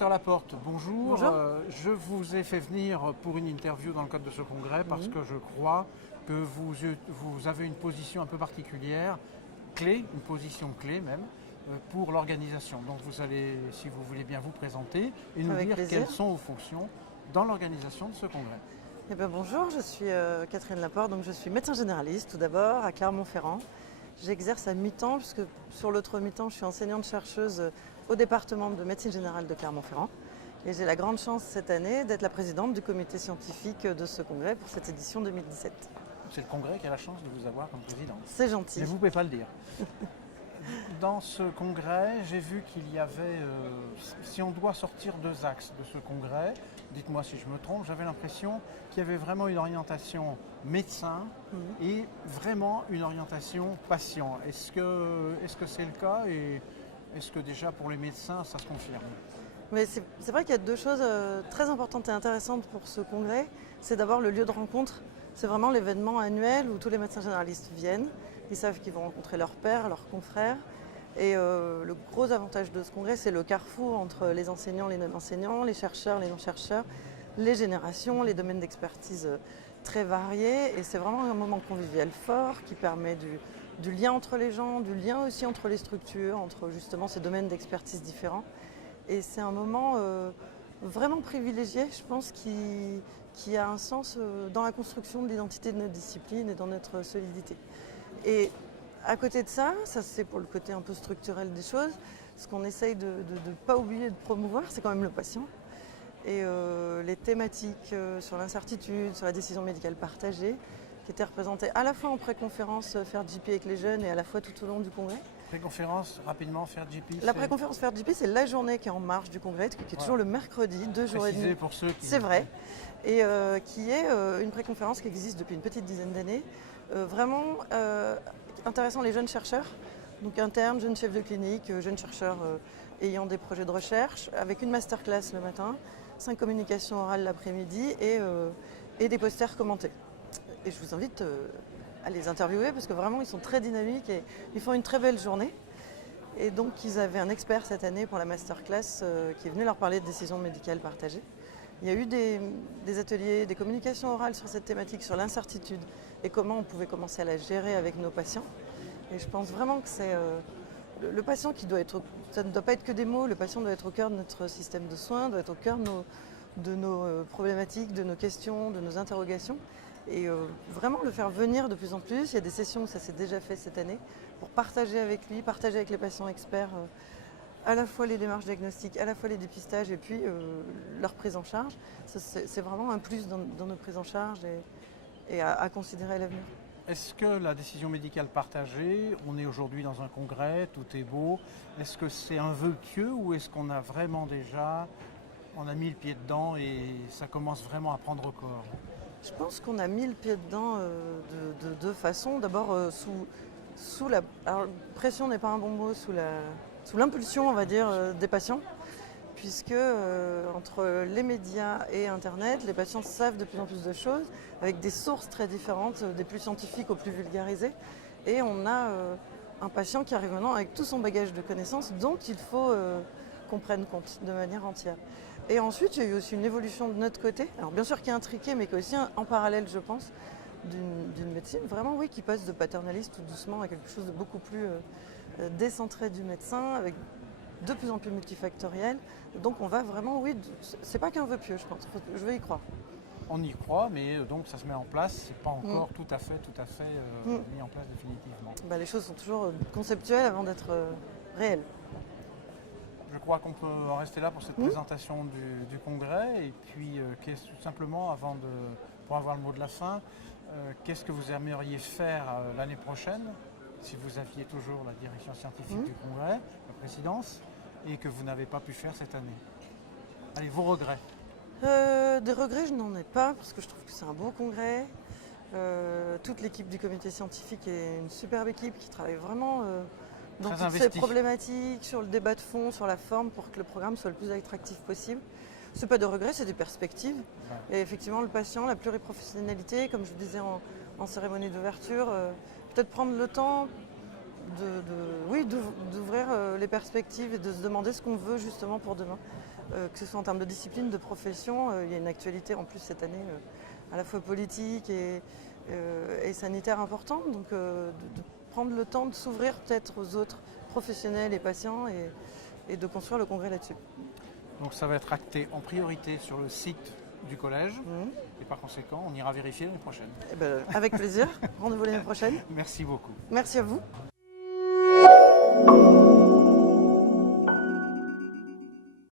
Docteur Laporte, bonjour. Bonjour. Je vous ai fait venir pour une interview dans le cadre de ce congrès parce que je crois que vous avez une position un peu particulière, clé, une position clé même, pour l'organisation. Donc vous allez, si vous voulez bien vous présenter et nous Avec dire plaisir. quelles sont vos fonctions dans l'organisation de ce congrès. Eh bien, bonjour, je suis Catherine Laporte, donc je suis médecin généraliste tout d'abord à Clermont-Ferrand. J'exerce à mi-temps puisque sur l'autre mi-temps je suis enseignante-chercheuse au département de médecine générale de Clermont-Ferrand. Et j'ai la grande chance cette année d'être la présidente du comité scientifique de ce congrès pour cette édition 2017. C'est le congrès qui a la chance de vous avoir comme présidente. C'est gentil. Mais vous ne pouvez pas le dire. Dans ce congrès, j'ai vu qu'il y avait, si on doit sortir deux axes de ce congrès, dites-moi si je me trompe, j'avais l'impression qu'il y avait vraiment une orientation médecin et vraiment une orientation patient. Est-ce que c'est le cas et est-ce que déjà pour les médecins ça se confirme? Mais c'est vrai qu'il y a deux choses très importantes et intéressantes pour ce congrès. C'est d'abord le lieu de rencontre. C'est vraiment l'événement annuel où tous les médecins généralistes viennent. Ils savent qu'ils vont rencontrer leurs pairs, leurs confrères. Et le gros avantage de ce congrès, c'est le carrefour entre les enseignants, les non-enseignants, les chercheurs, les non-chercheurs, les générations, les domaines d'expertise très variés. Et c'est vraiment un moment convivial fort qui permet du lien entre les gens, du lien aussi entre les structures, entre justement ces domaines d'expertise différents. Et c'est un moment vraiment privilégié, je pense, qui a un sens dans la construction de l'identité de notre discipline et dans notre solidité. Et à côté de ça c'est pour le côté un peu structurel des choses, ce qu'on essaye de ne pas oublier de promouvoir, c'est quand même le patient. Et les thématiques sur l'incertitude, sur la décision médicale partagée, qui étaient représentées à la fois en pré-conférence Faire JP avec les jeunes et à la fois tout au long du congrès. Pré-conférence, rapidement, Faire JP. La pré-conférence Faire JP, c'est la journée qui est en marge du congrès, qui est toujours le mercredi, 2 jours et demi. Pour ceux qui... C'est vrai. Et qui est une pré-conférence qui existe depuis une petite dizaine d'années, vraiment intéressant les jeunes chercheurs, donc internes, jeunes chefs de clinique, jeunes chercheurs ayant des projets de recherche, avec une masterclass le matin, 5 communications orales l'après-midi et des posters commentés. Et je vous invite à les interviewer parce que vraiment ils sont très dynamiques et ils font une très belle journée. Et donc ils avaient un expert cette année pour la masterclass qui est venu leur parler de décisions médicales partagées. Il y a eu des ateliers, des communications orales sur cette thématique, sur l'incertitude et comment on pouvait commencer à la gérer avec nos patients. Et je pense vraiment que c'est le patient qui doit être, ça ne doit pas être que des mots, le patient doit être au cœur de notre système de soins, doit être au cœur de nos problématiques, de nos questions, de nos interrogations. Et vraiment le faire venir de plus en plus. Il y a des sessions où ça s'est déjà fait cette année pour partager avec lui, partager avec les patients experts à la fois les démarches diagnostiques, à la fois les dépistages et puis leur prise en charge. C'est vraiment un plus dans nos prises en charge et à considérer à l'avenir. Est-ce que la décision médicale partagée, on est aujourd'hui dans un congrès, tout est beau, est-ce que c'est un vœu pieux ou est-ce qu'on a vraiment déjà, on a mis le pied dedans et ça commence vraiment à prendre corps? Je pense qu'on a mis le pied dedans de deux façons. D'abord, sous la... Alors, pression n'est pas un bon mot, sous l'impulsion, on va dire, des patients. Puisque entre les médias et Internet, les patients savent de plus en plus de choses, avec des sources très différentes, des plus scientifiques aux plus vulgarisées. Et on a un patient qui arrive maintenant avec tout son bagage de connaissances dont il faut qu'on prenne compte de manière entière. Et ensuite, il y a eu aussi une évolution de notre côté, alors bien sûr qui est intriquée, mais qui est aussi en parallèle, je pense, d'une médecine vraiment, oui, qui passe de paternaliste tout doucement à quelque chose de beaucoup plus décentré du médecin, avec de plus en plus multifactoriel. Donc on va vraiment, oui, c'est pas qu'un vœu pieux, je pense, je veux y croire. On y croit, mais donc ça se met en place, c'est pas encore tout à fait mis en place définitivement. Les choses sont toujours conceptuelles avant d'être réelles. Je crois qu'on peut en rester là pour cette présentation du congrès. Et puis, tout simplement, pour avoir le mot de la fin, qu'est-ce que vous aimeriez faire l'année prochaine, si vous aviez toujours la direction scientifique du congrès, la présidence, et que vous n'avez pas pu faire cette année? Allez, vos regrets. Des regrets, je n'en ai pas, parce que je trouve que c'est un beau congrès. Toute l'équipe du comité scientifique est une superbe équipe qui travaille vraiment dans toutes ces problématiques, sur le débat de fond, sur la forme, pour que le programme soit le plus attractif possible. Ce n'est pas de regrets, c'est des perspectives. Ouais. Et effectivement, le patient, la pluriprofessionnalité, comme je vous disais en cérémonie d'ouverture, peut-être prendre le temps d'ouvrir les perspectives et de se demander ce qu'on veut justement pour demain. que ce soit en termes de discipline, de profession. Il y a une actualité en plus cette année à la fois politique et sanitaire importante. Donc de prendre le temps de s'ouvrir peut-être aux autres professionnels et patients et de construire le congrès là-dessus. Donc ça va être acté en priorité sur le site du collège et par conséquent on ira vérifier l'année prochaine. Avec plaisir, rendez-vous l'année prochaine. Merci beaucoup. Merci à vous.